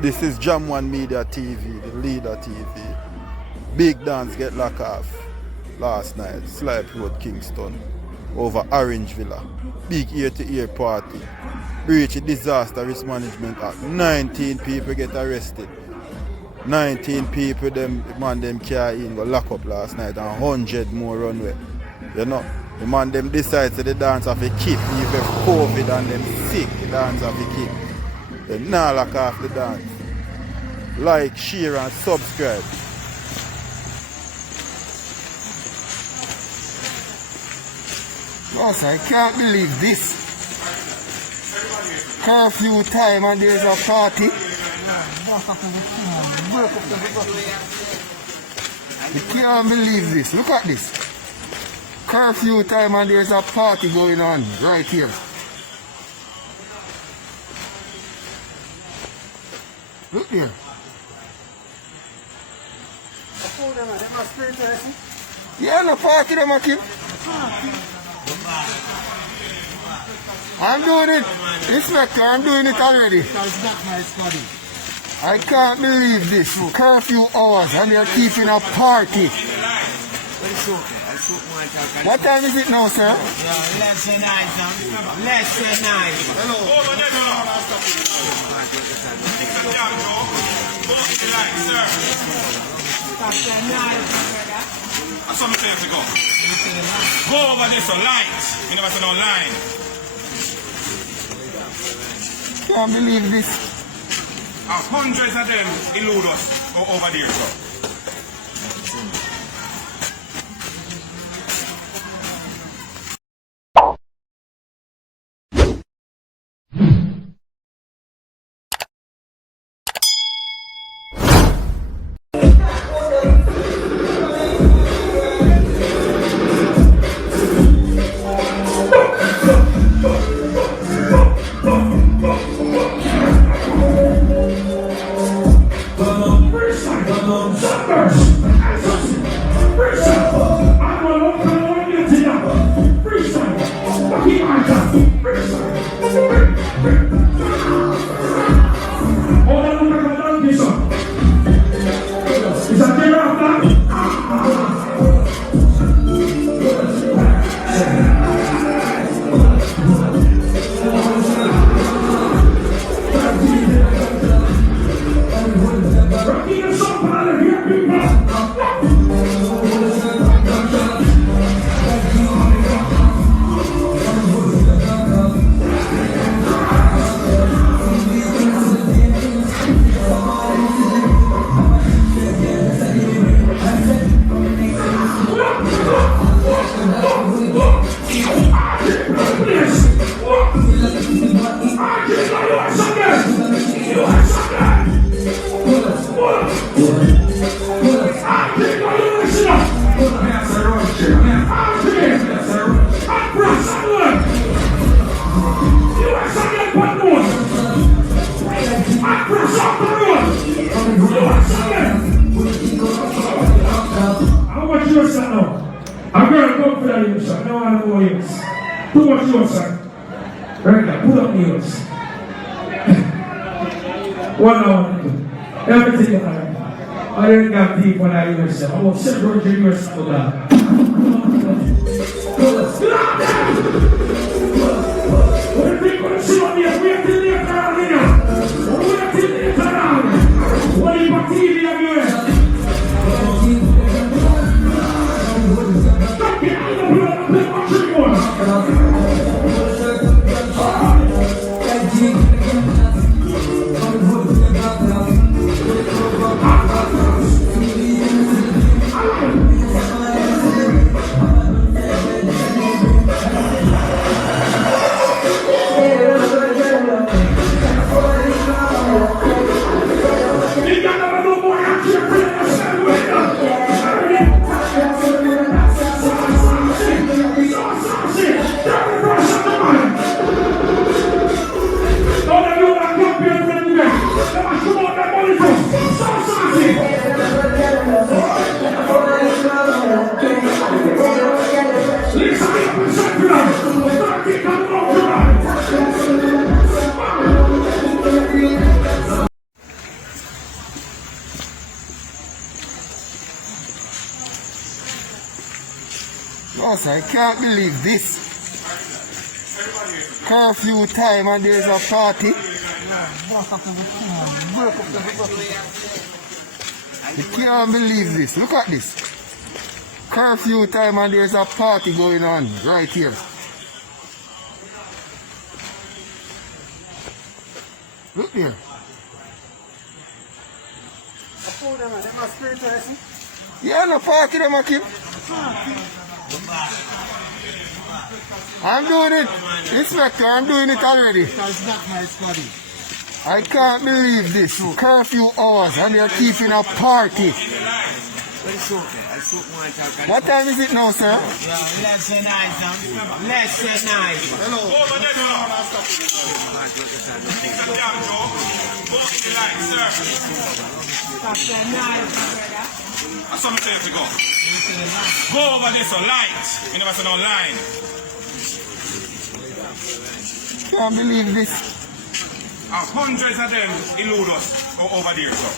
This is Jam One Media TV, the leader TV. Big dance get locked off last night, Slipe Road, Kingston, over Orange Villa. Big ear-to-ear party. Breach of Disaster Risk Management Act. 19 people get arrested. 19 people, them car in go lock up last night, and 100 more runway. You know, the man them decide to the dance have a keep, even COVID and them sick, the dance have a keep. They now lock off the dance. Like, share and subscribe. Boss, I can't believe this. Curfew time and there's a party. You can't believe this. Look at this. Curfew time and there's a party going on right here. Look here. Yeah, no party them a keep. I'm doing it. Inspector, I'm doing it already. I can't believe this. Curfew hours and they're keeping a party. What time is it now, sir? Less than 9, Less than 9. Hello. That's what I'm saying to go. Go over this on light. You never said online. Can't believe this. Hundreds of them elude us over there, so. Everything you have. I didn't get deep when I was I was 700 years for that. hours. I can't believe this. Curfew time and there's a party. You can't believe this. Look at this. Curfew time and there's a party going on right here. Look here. Yeah, no party them a kid. I'm doing it. Inspector, I'm doing it already. I can't believe this. Curfew hours and they're keeping a party. What time is it now, sir? Yeah, less than 9, son. Less than 9. Hello. Over there, Joe. Mix and jam, Joe. Go in the line, sir. Less than 9, brother. That's what I'm telling you to go. Go over this, so light. You never said online. Can't believe this. Hundreds of them elude us over there, so.